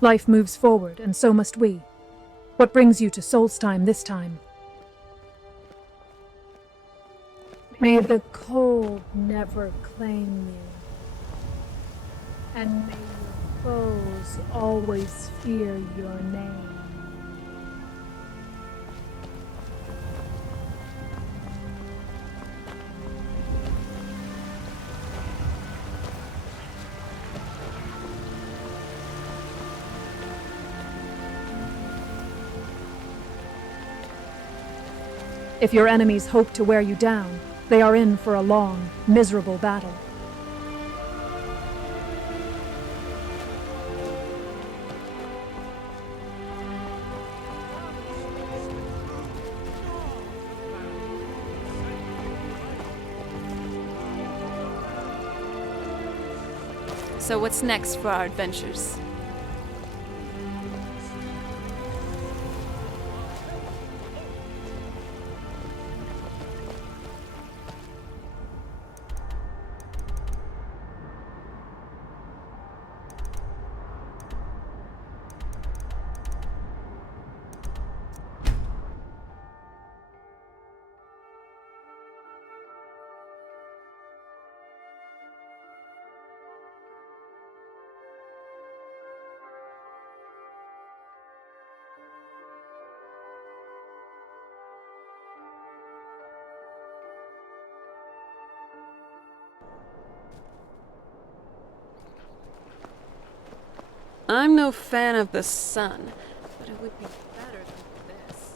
Life moves forward, and so must we. What brings you to Solstheim this time? May the cold never claim you, and may your foes always fear your name. If your enemies hope to wear you down, they are in for a long, miserable battle. So what's next for our adventures? I'm no fan of the sun, but it would be better than this.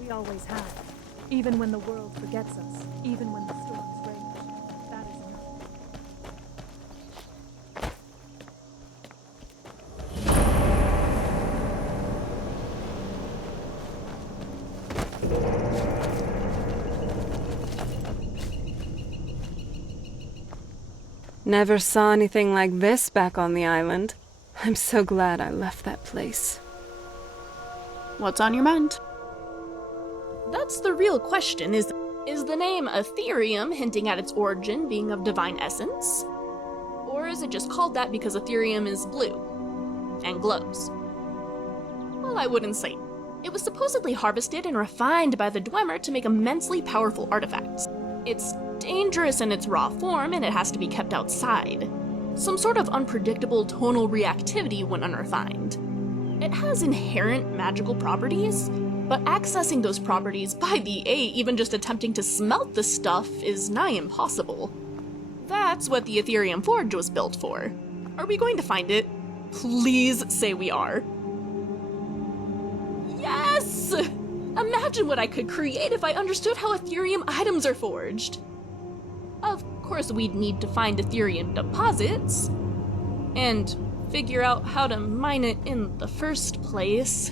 We always have. Even when the world forgets us, even when the storms rage, that is enough. Never saw anything like this back on the island. I'm so glad I left that place. What's on your mind? That's the real question, is the name Ethereum hinting at its origin being of divine essence? Or is it just called that because Ethereum is blue and glows? Well, I wouldn't say. It was supposedly harvested and refined by the Dwemer to make immensely powerful artifacts. It's dangerous in its raw form, and it has to be kept outside. Some sort of unpredictable tonal reactivity when unrefined. It has inherent magical properties, but accessing those properties by the even just attempting to smelt the stuff is nigh impossible. That's what the Ethereum Forge was built for. Are we going to find it? Please say we are. Yes! Imagine what I could create if I understood how Ethereum items are forged. Of course, we'd need to find Ethereum deposits, and figure out how to mine it in the first place.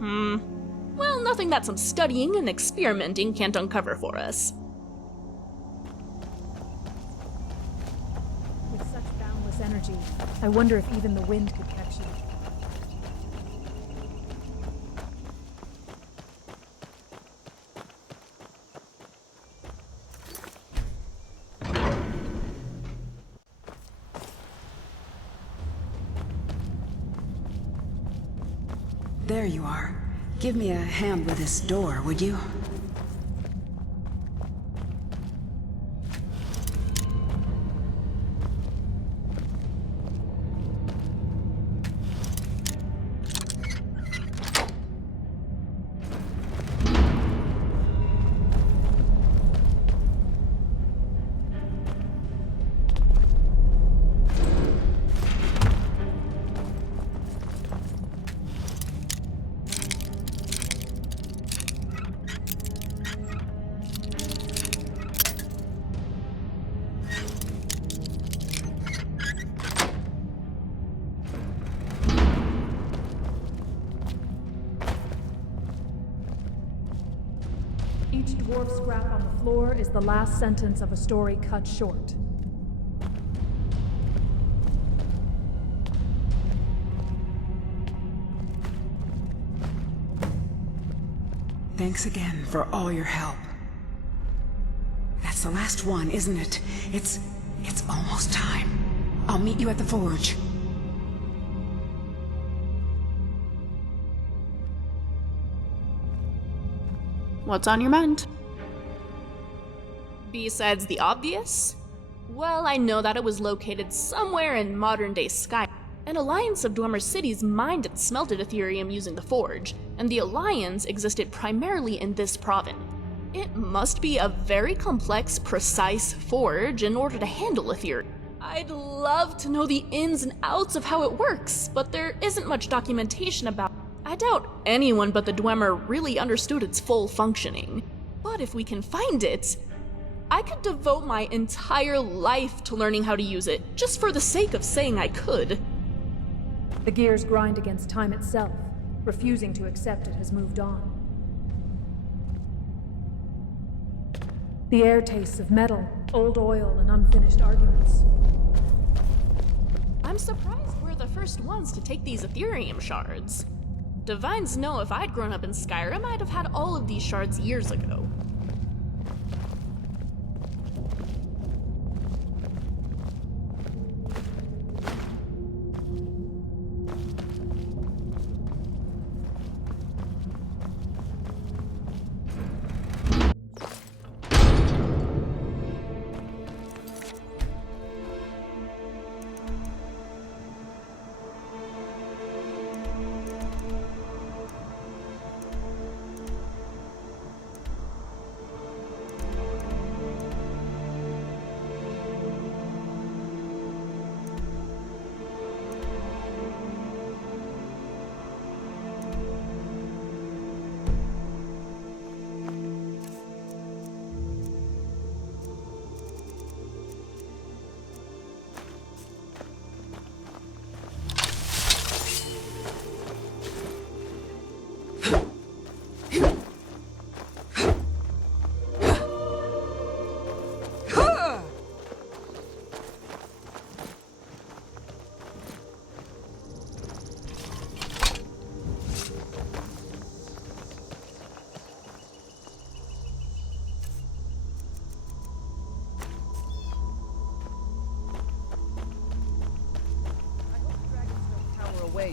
Well, nothing that some studying and experimenting can't uncover for us. With such boundless energy, I wonder if even the wind could catch you. There you are. Give me a hand with this door, would you? Each dwarf scrap on the floor is the last sentence of a story cut short. Thanks again for all your help. That's the last one, isn't it? It's almost time. I'll meet you at the forge. What's on your mind? Besides the obvious? Well, I know that it was located somewhere in modern-day Sky. An alliance of Dwemer cities mined and smelted Ethereum using the forge, and the alliance existed primarily in this province. It must be a very complex, precise forge in order to handle Ethereum. I'd love to know the ins and outs of how it works, but there isn't much documentation about it. I doubt anyone but the Dwemer really understood its full functioning. But if we can find it, I could devote my entire life to learning how to use it, just for the sake of saying I could. The gears grind against time itself, refusing to accept it has moved on. The air tastes of metal, old oil, and unfinished arguments. I'm surprised we're the first ones to take these Ethereum shards. Divines know if I'd grown up in Skyrim, I'd have had all of these shards years ago.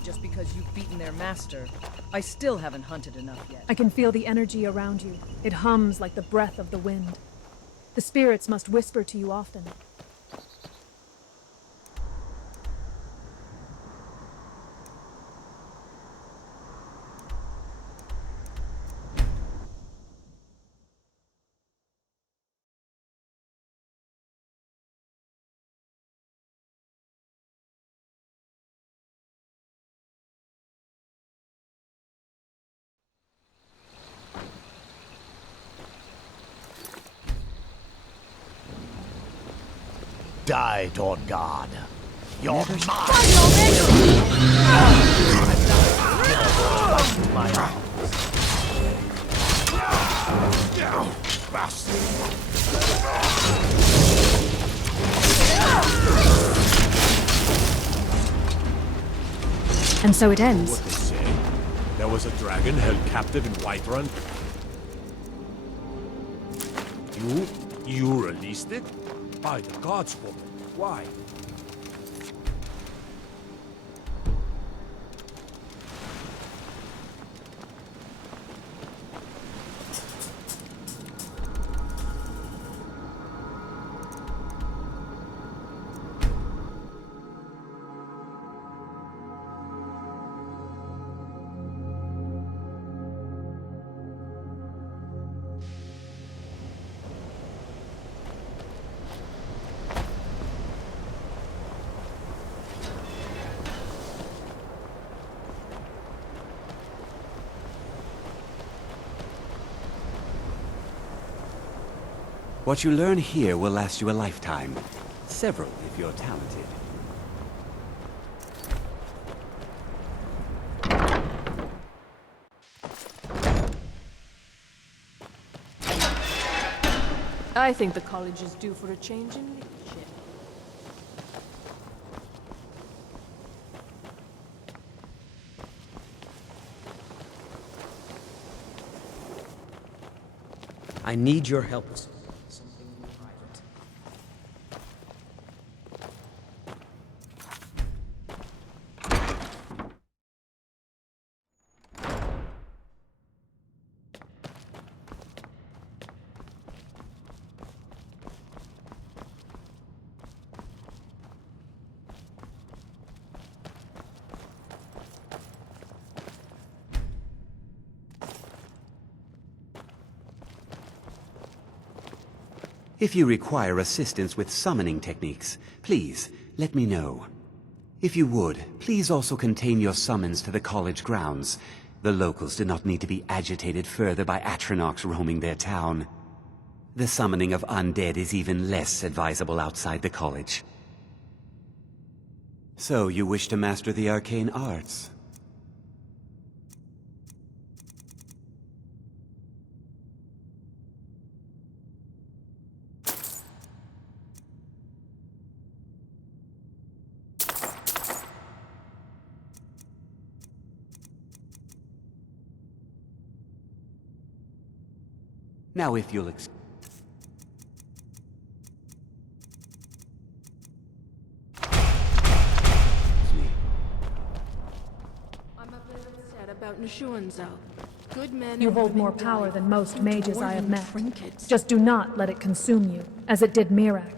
Just because you've beaten their master. I still haven't hunted enough yet. I can feel the energy around you. It hums like the breath of the wind. The spirits must whisper to you often. Die, Dawn God. You're mine. My arms. And so it ends. What they say? There was a dragon held captive in Whiterun. You released it? By the gods, woman. Why? What you learn here will last you a lifetime. Several, if you're talented. I think the college is due for a change in leadership. I need your help. Something private. If you require assistance with summoning techniques, please let me know. If you would, please also contain your summons to the college grounds. The locals do not need to be agitated further by Atronachs roaming their town. The summoning of undead is even less advisable outside the college. So you wish to master the arcane arts? Now if you'll excuse me. I'm a bit upset about Nishuanzo. Good men. You hold more power than most mages I have met. Just do not let it consume you, as it did Mirak.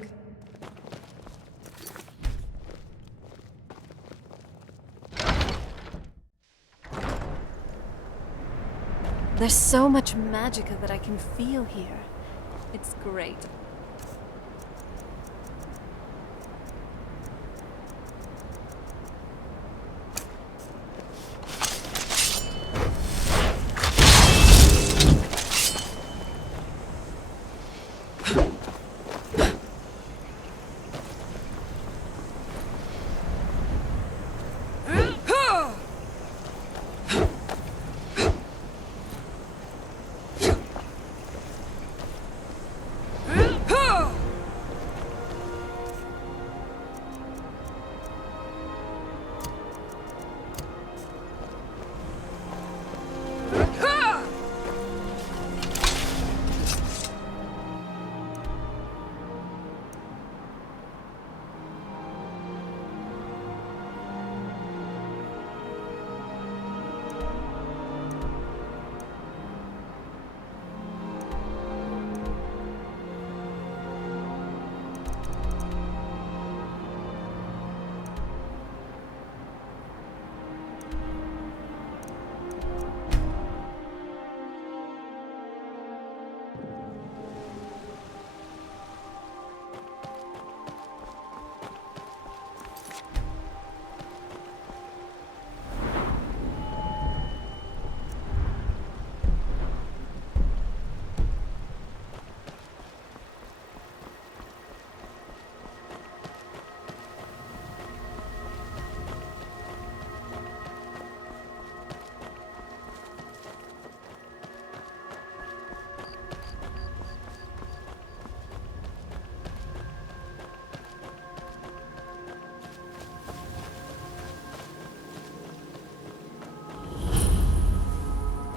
There's so much magicka that I can feel here. It's great.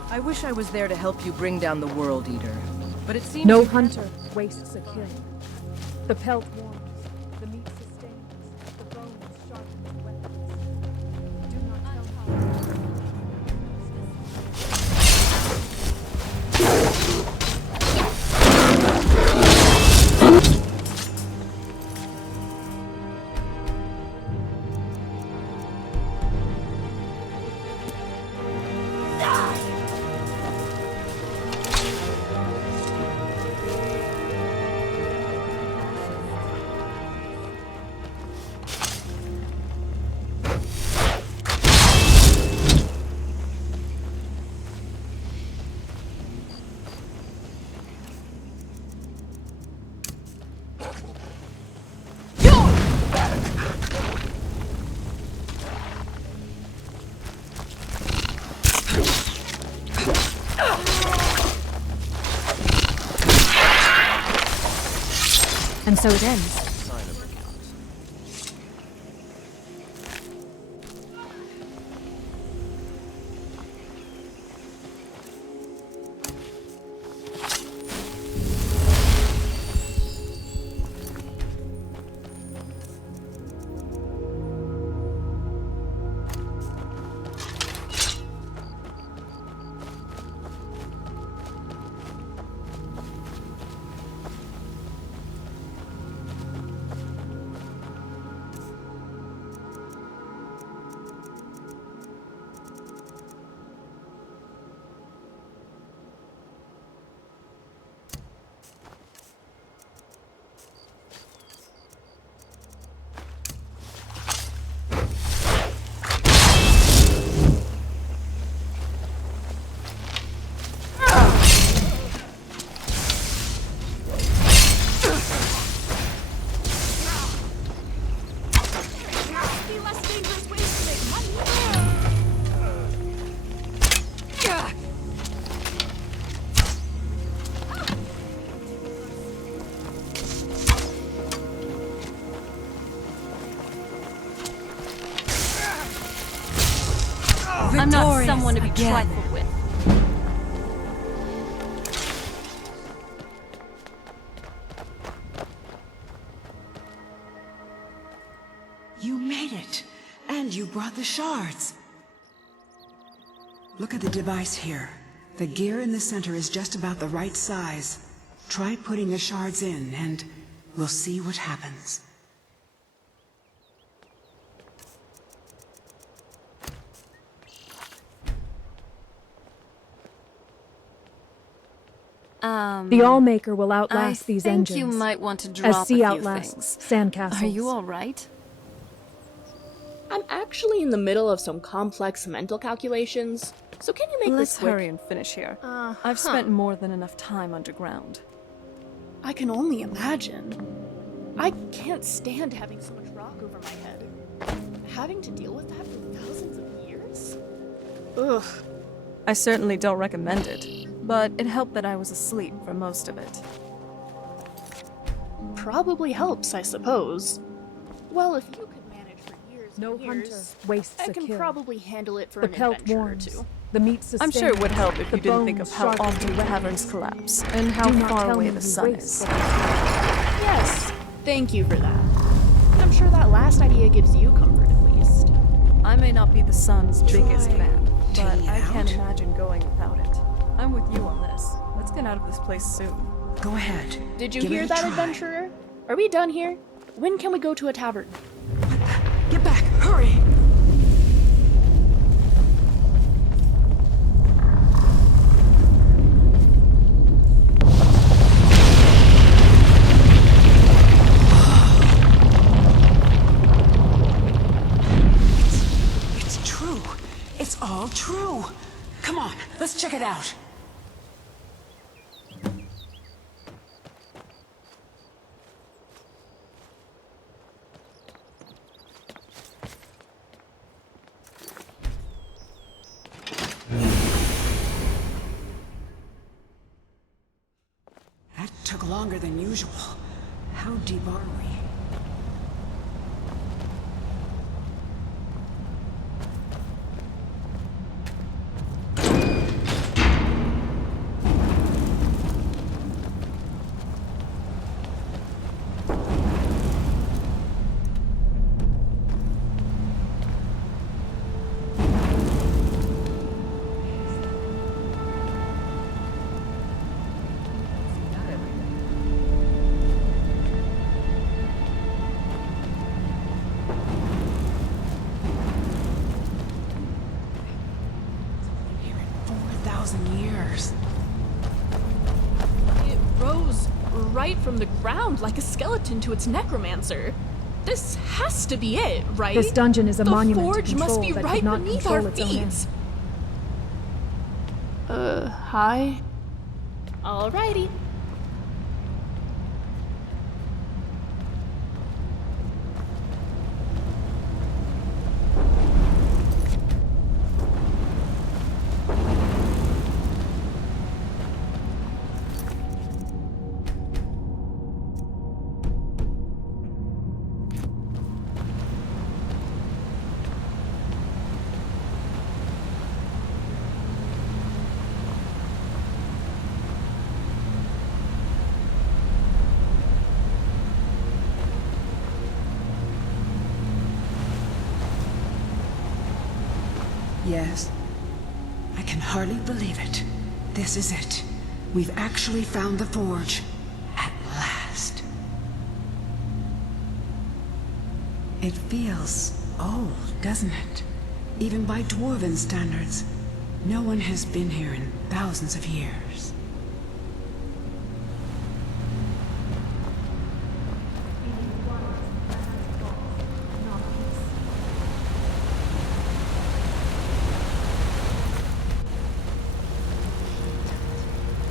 I wish I was there to help you bring down the World Eater, but it seems No hunter wastes a kill. The pelt warms, the meat sustains, the bones sharpen the weapons. Do not tell me. And so it ends. Sign of it. I'm not someone to be trifled with. You made it! And you brought the shards! Look at the device here. The gear in the center is just about the right size. Try putting the shards in, and we'll see what happens. The Allmaker will outlast these engines. I think you might want to as drop a sea few outlasts things. sandcastles. Are you all right? I'm actually in the middle of some complex mental calculations, so can you make Let's this quick? hurry and finish here. I've spent more than enough time underground. I can only imagine. I can't stand having so much rock over my head. Having to deal with that for thousands of years? Ugh. I certainly don't recommend it, but it helped that I was asleep for most of it. Probably helps, I suppose. Well, if you could manage for years No and hunter years, wastes I a can kill. probably handle it for The an pelt adventure warms. or two. The meat sustains. I'm sure it would help if the you didn't think of bones how sharpen often the weapons. caverns collapse, and how Do not far tell away me the you sun waste is. what- Yes, thank you for that. I'm sure that last idea gives you comfort at least. I may not be the sun's biggest Try fan, but taking I it can't out? imagine going without it. I'm with you on this. Let's get out of this place soon. Go ahead. Did you Give hear it a that, try. adventurer? Are we done here? When can we go to a tavern? Get back! Hurry! It's true. It's all true. Come on, let's check it out. That took longer than usual. How deep are we? Here in 4,000 years. It rose right from the ground like a skeleton to its necromancer. This has to be it, right? This dungeon is a the monument to forge control must be that right could not beneath control our its own end. feet. Hi? Alrighty. Yes. I can hardly believe it. This is it. We've actually found the forge. At last. It feels old, doesn't it? Even by dwarven standards. No one has been here in thousands of years.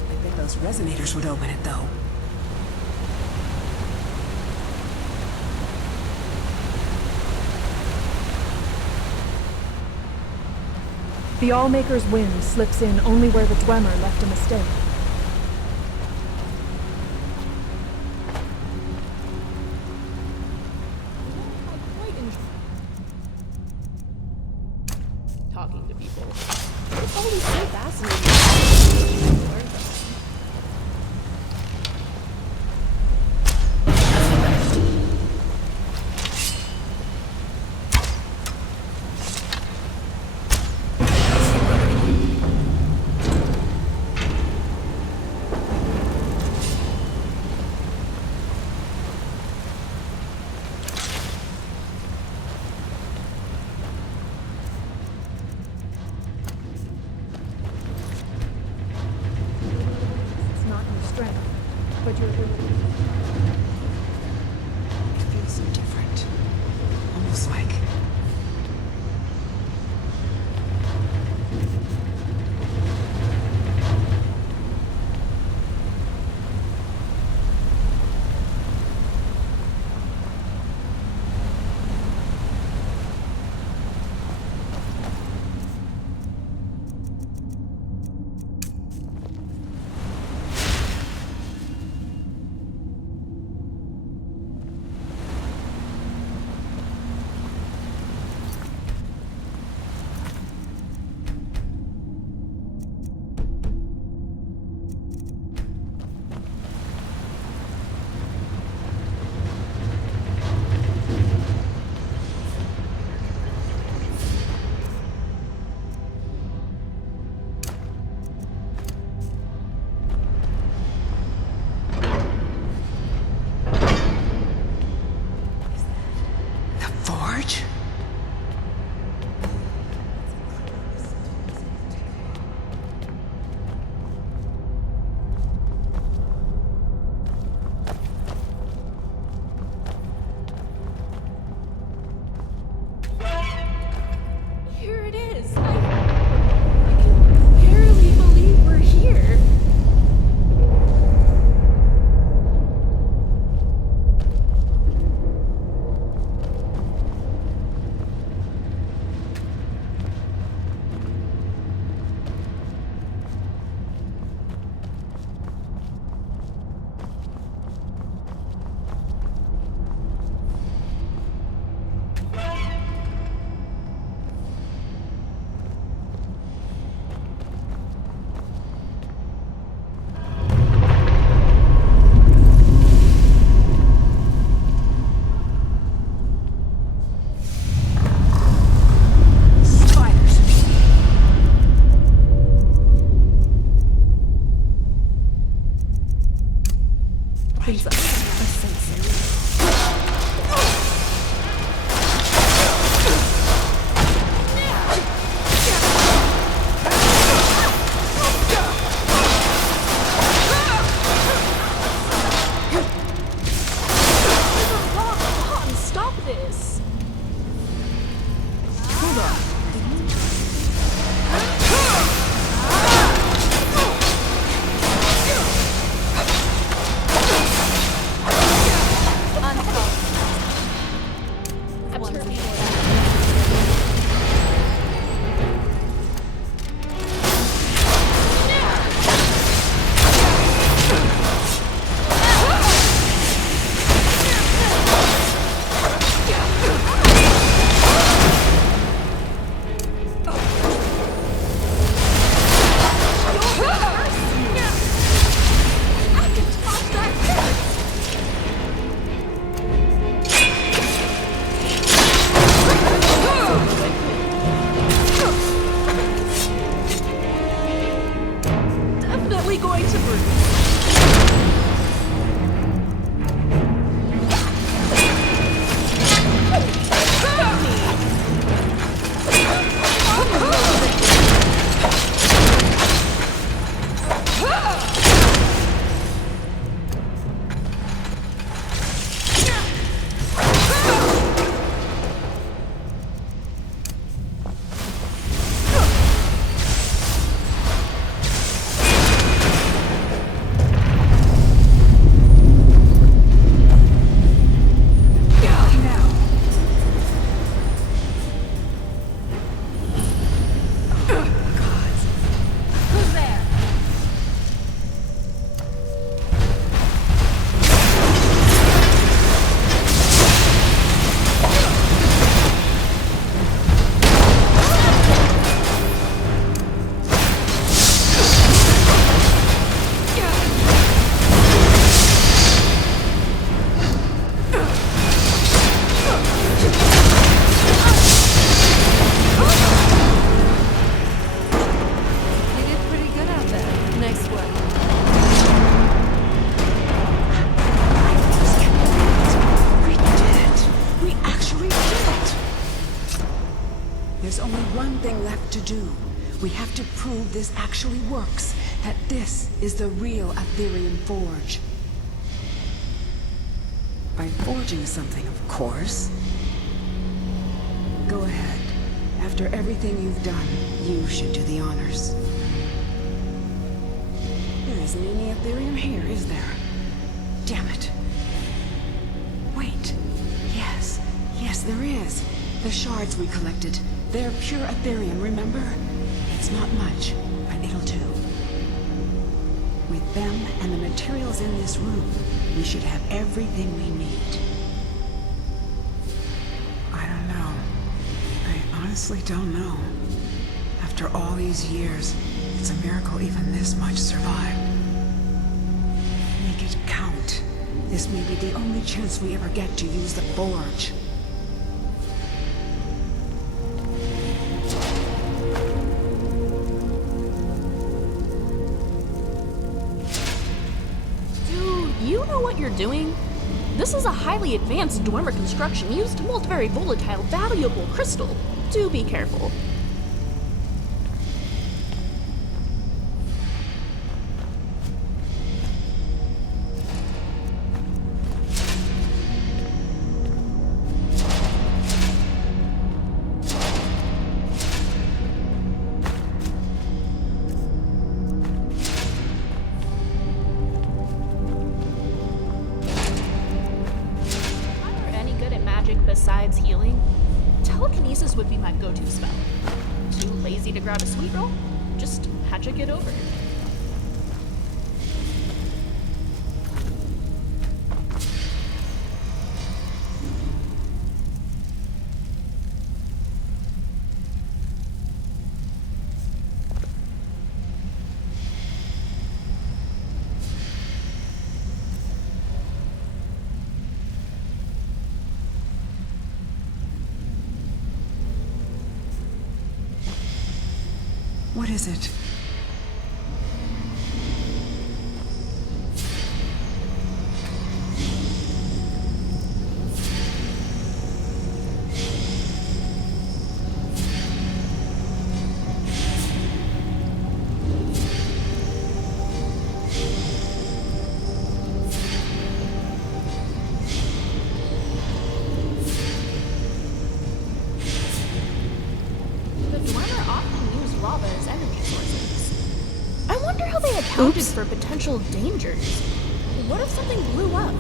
I bet those resonators would open it, though. The Allmaker's wind slips in only where the Dwemer left a mistake. Talking to people. It's always so fascinating. It's not your strength, but your ability. It feels so different. Almost like... The forge? Here it is. I can barely believe we're here. Spiders! Please, I sense it. Come on, stop this. Hold on. do. We have to prove this actually works, that this is the real Aetherium Forge. By forging something, of course. Go ahead. After everything you've done, you should do the honors. There isn't any Aetherium here, is there? Damn it. Wait. Yes. Yes, there is. The shards we collected. They're pure Aetherium, remember? It's not much, but it'll do. With them and the materials in this room, we should have everything we need. I don't know. I honestly don't know. After all these years, it's a miracle even this much survived. Make it count. This may be the only chance we ever get to use the Forge. You know what you're doing? This is a highly advanced dormer construction used to mold very volatile, valuable crystal. Do be careful. Besides healing, telekinesis would be my go-to spell. Too lazy to grab a sweet roll? Just magic it over. What is it? Accounted for potential dangers. What if something blew up?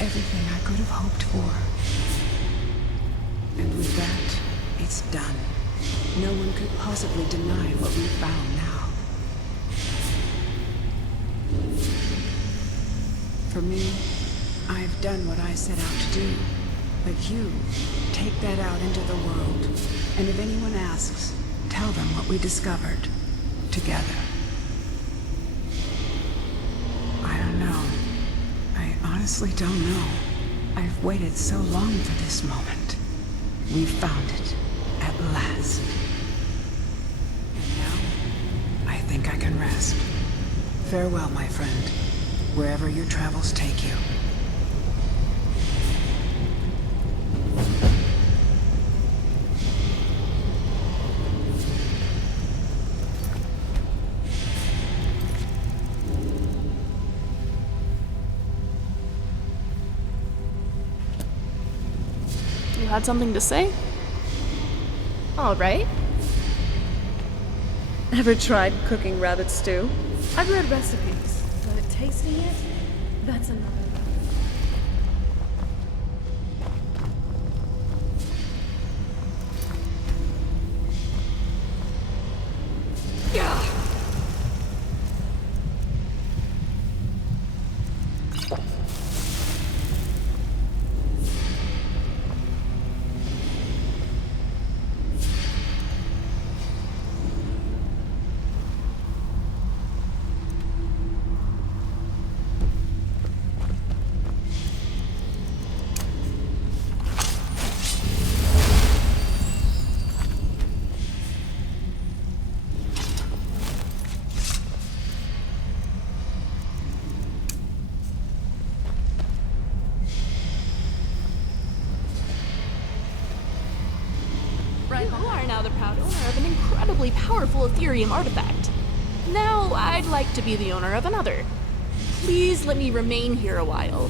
Everything I could have hoped for. And with that, it's done. No one could possibly deny what we found now. For me, I've done what I set out to do. But you, take that out into the world. And if anyone asks, tell them what we discovered. Together. I don't know. I honestly don't know. I've waited so long for this moment. We found it. At last. And now, I think I can rest. Farewell, my friend. Wherever your travels take you. You had something to say? All right. Ever tried cooking rabbit stew? I've read recipes, but tasting it, that's another level. You are now the proud owner of an incredibly powerful Ethereum artifact. Now, I'd like to be the owner of another. Please let me remain here a while.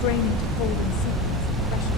Straining to hold in sequence the pressure.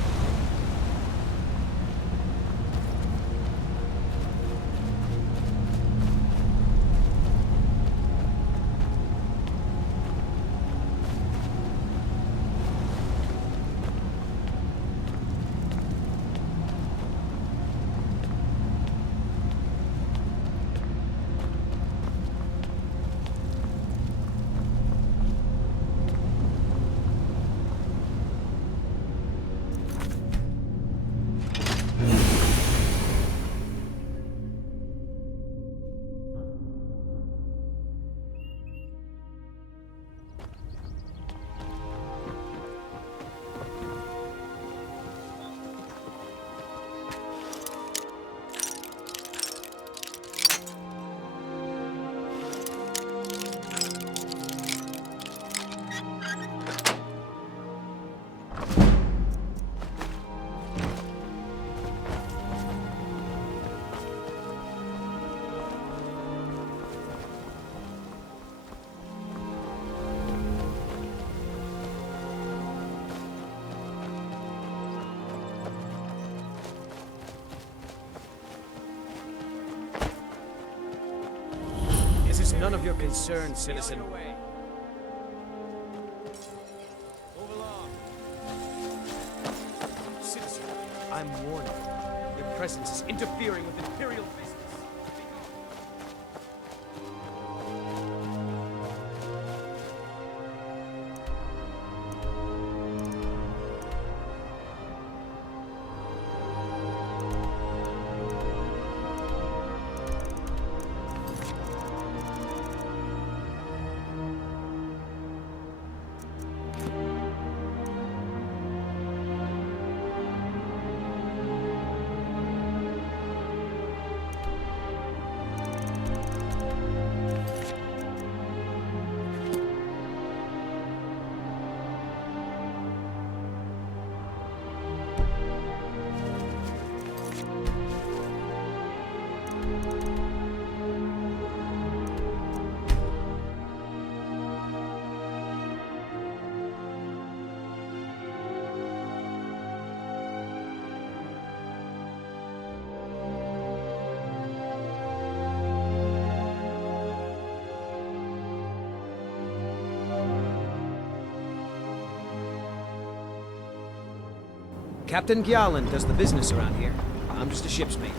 This is none of your concern, citizen. Move along. Citizen, I'm warning you. Your presence is interfering with Imperial business. Captain Gyalan does the business around here. I'm just a ship's mate.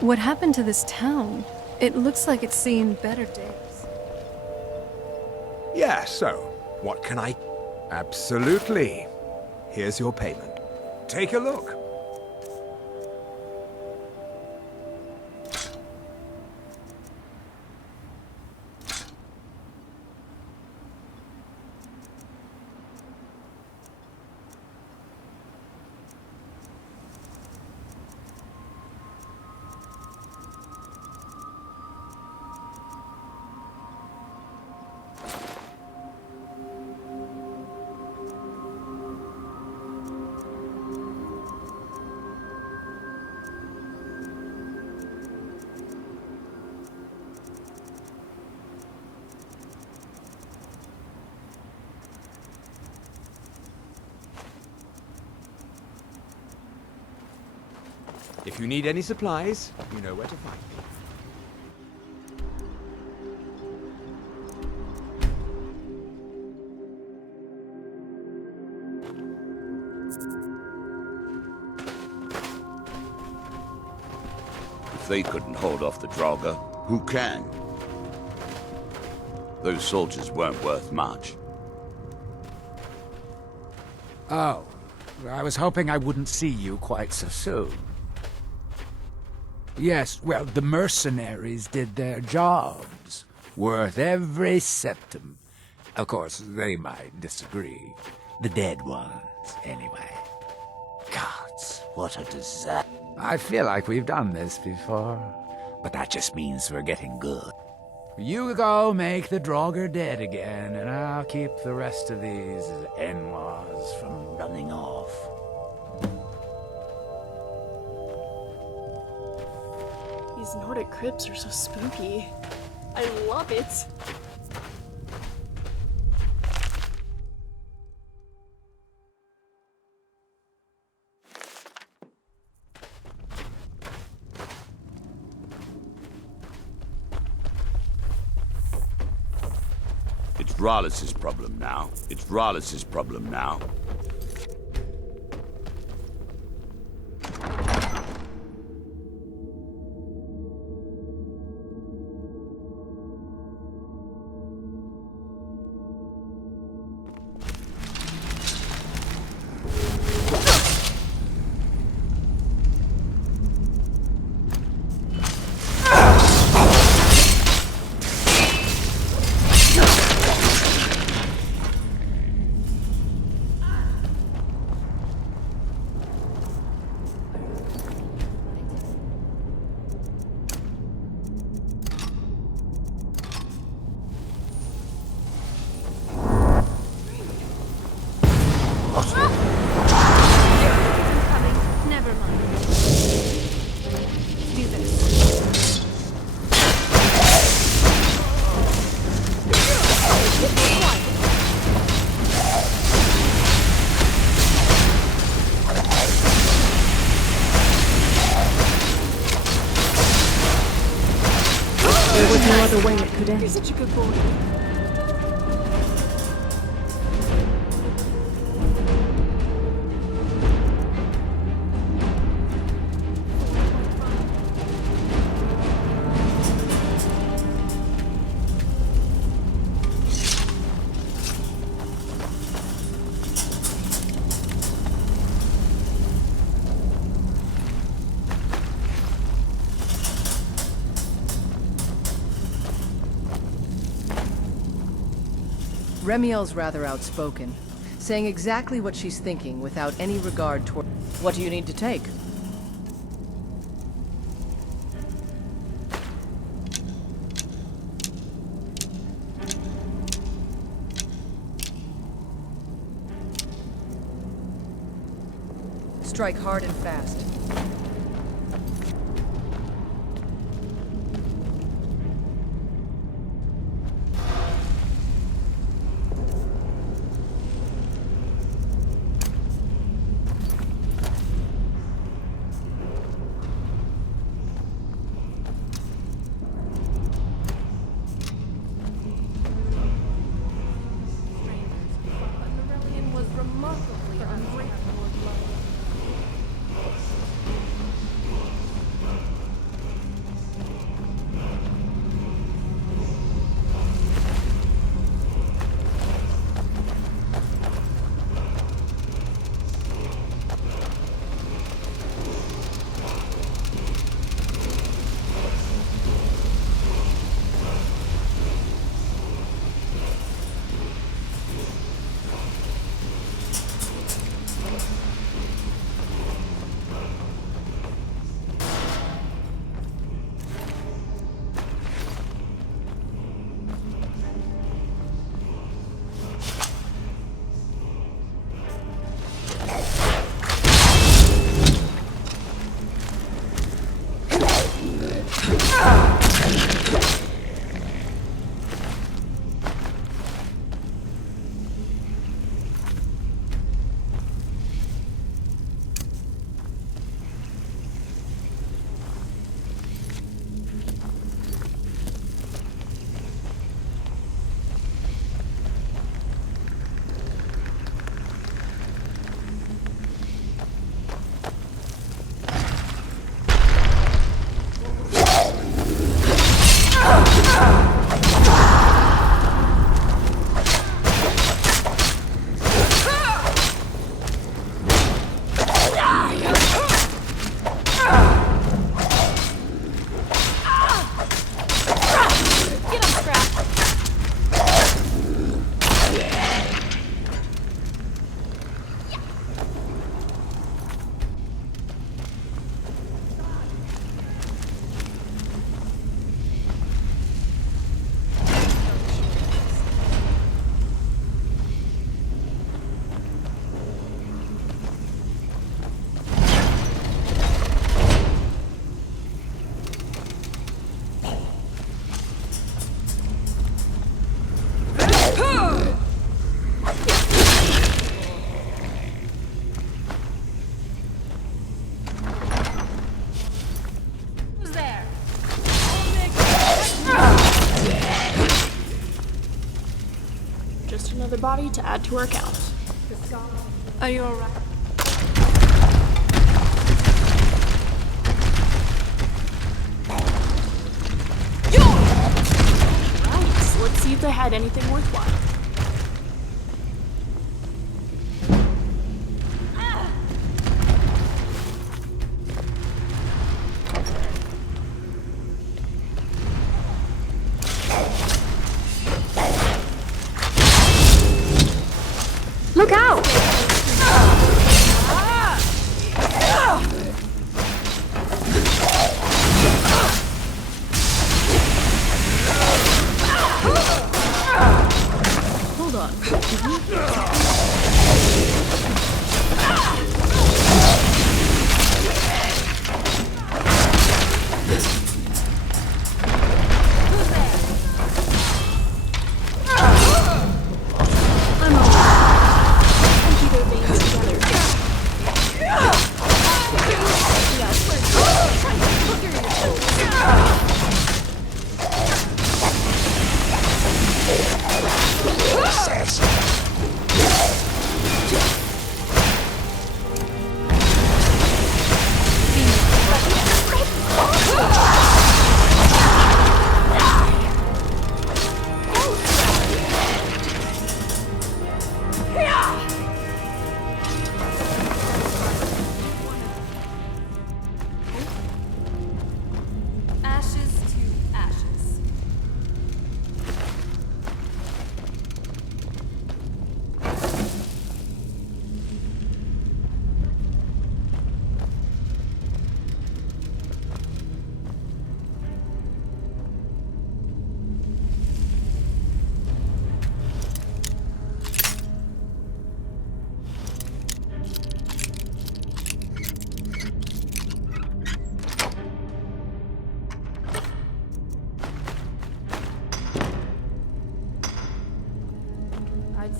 What happened to this town? It looks like it's seen better days. Yeah, so, what can I... Absolutely. Here's your payment. Take a look. If you need any supplies, you know where to find me. If they couldn't hold off the Draugr, who can? Those soldiers weren't worth much. Oh, I was hoping I wouldn't see you quite so soon. Yes, well, the mercenaries did their jobs, worth every septim. Of course, they might disagree. The dead ones, anyway. Gods, what a disaster. I feel like we've done this before, but that just means we're getting good. You go make the Draugr dead again, and I'll keep the rest of these in-laws from running off. These Nordic crypts are so spooky. I love it. It's Rallis's problem now. It's Rallis's problem now. Never mind. Do this. There was no other way it could end. You're such a good boy. Remiel's rather outspoken, saying exactly what she's thinking without any regard toward... What do you need to take? Strike hard and fast. Another body to add to our count. Are you alright? Right, let's see if they had anything worthwhile. Look out! Hold on.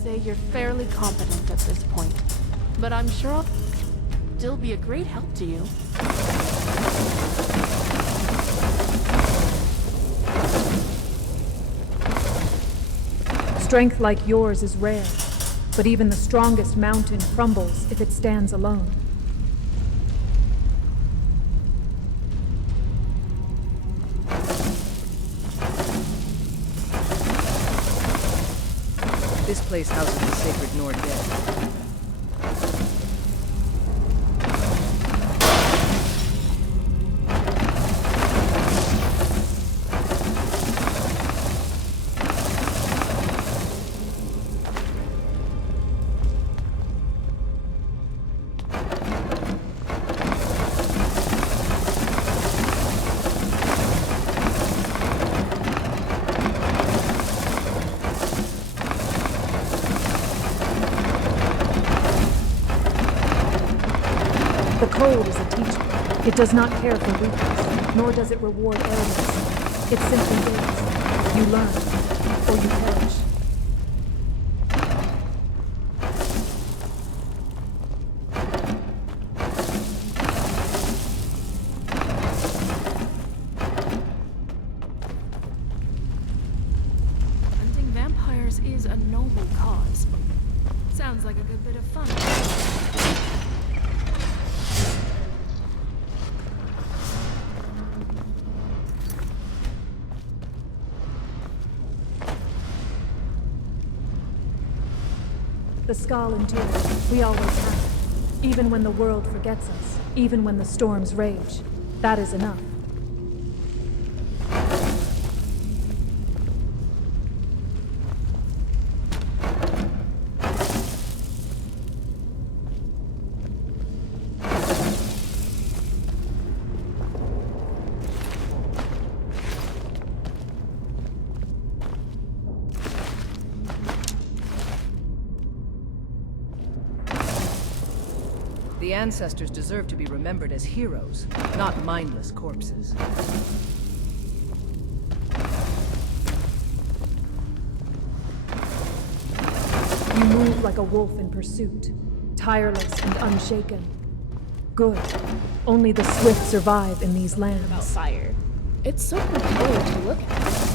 say you're fairly competent at this point, but I'm sure I'll still be a great help to you. Strength like yours is rare, but even the strongest mountain crumbles if it stands alone. This place houses the sacred Nord dead. The cold is a teacher. It does not care for weakness, nor does it reward arrogance. It simply is. You learn, or you perish. Hunting vampires is a noble cause. Sounds like a good bit of fun. The Skal endure. We always have. Even when the world forgets us, even when the storms rage. That is enough. The ancestors deserve to be remembered as heroes, not mindless corpses. You move like a wolf in pursuit, tireless and unshaken. Good. Only the swift survive in these lands. About fire. It's so compelling to look at.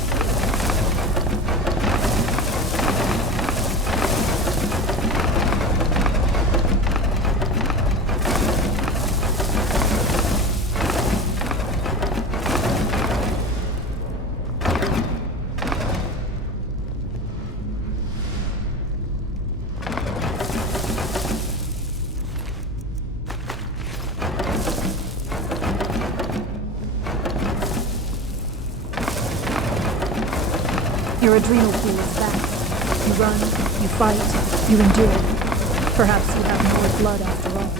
Your adrenal pool is back. You run, you fight, you endure. Perhaps you have more blood after all.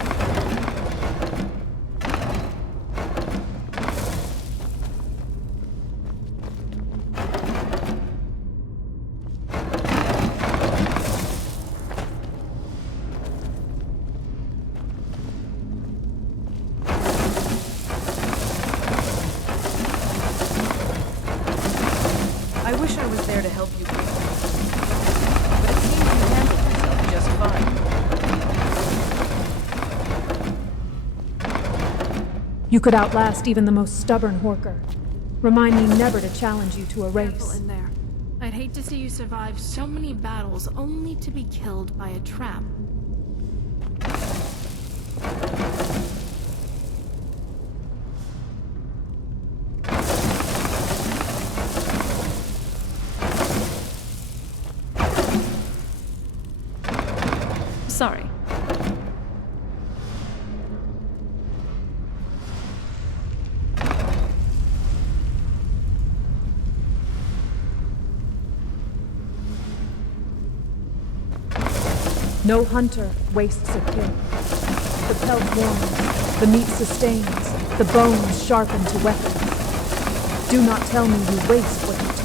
I wish I was there to help you, but it seems you handled yourself just fine. You could outlast even the most stubborn Horker. Remind me never to challenge you to a Careful race. in there. I'd hate to see you survive so many battles only to be killed by a trap. Sorry. No hunter wastes a kill. The pelt warms, the meat sustains, the bones sharpen to weapons. Do not tell me you waste what you take.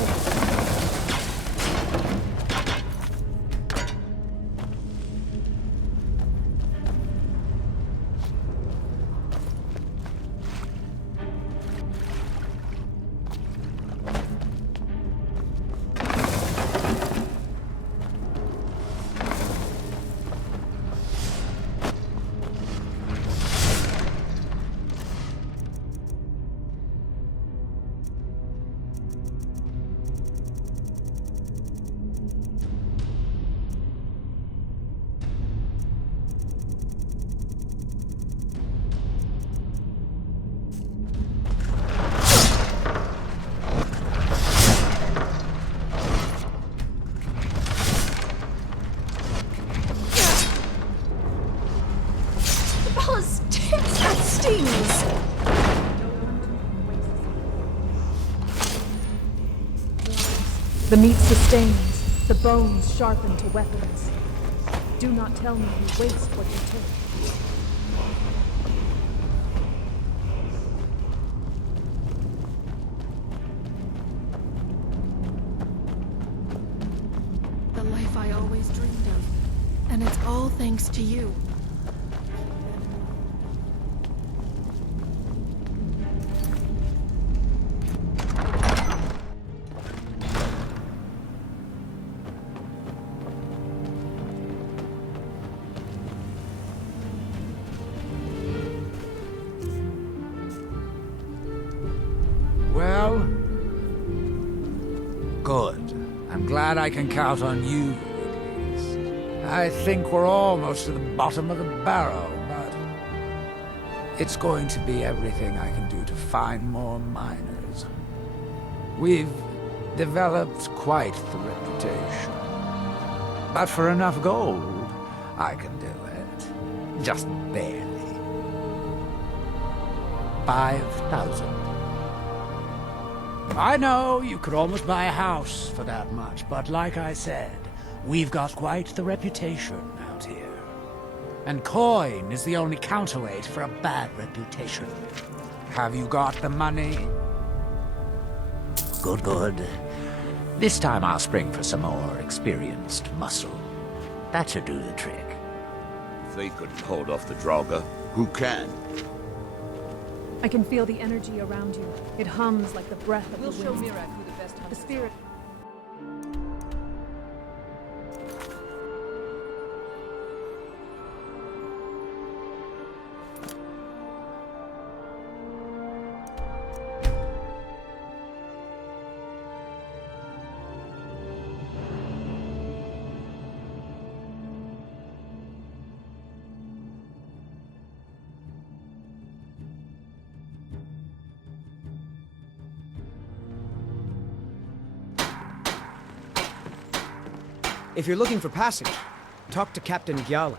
things! The meat sustains, the bones sharpen to weapons. Do not tell me you waste what you take. The life I always dreamed of. And it's all thanks to you. Well, good. I'm glad I can count on you, at least. I think we're almost to the bottom of the barrel, but it's going to be everything I can do to find more miners. We've developed quite the reputation. But for enough gold, I can do it. Just barely. 5,000. I know you could almost buy a house for that much, but like I said, we've got quite the reputation out here. And coin is the only counterweight for a bad reputation. Have you got the money? Good, good. This time I'll spring for some more experienced muscle. That should do the trick. If they couldn't hold off the Draugr, who can? I can feel the energy around you. It hums like the breath of the wind. We'll show Mirak who the best hunter The spirit. If you're looking for passage, talk to Captain Gyala.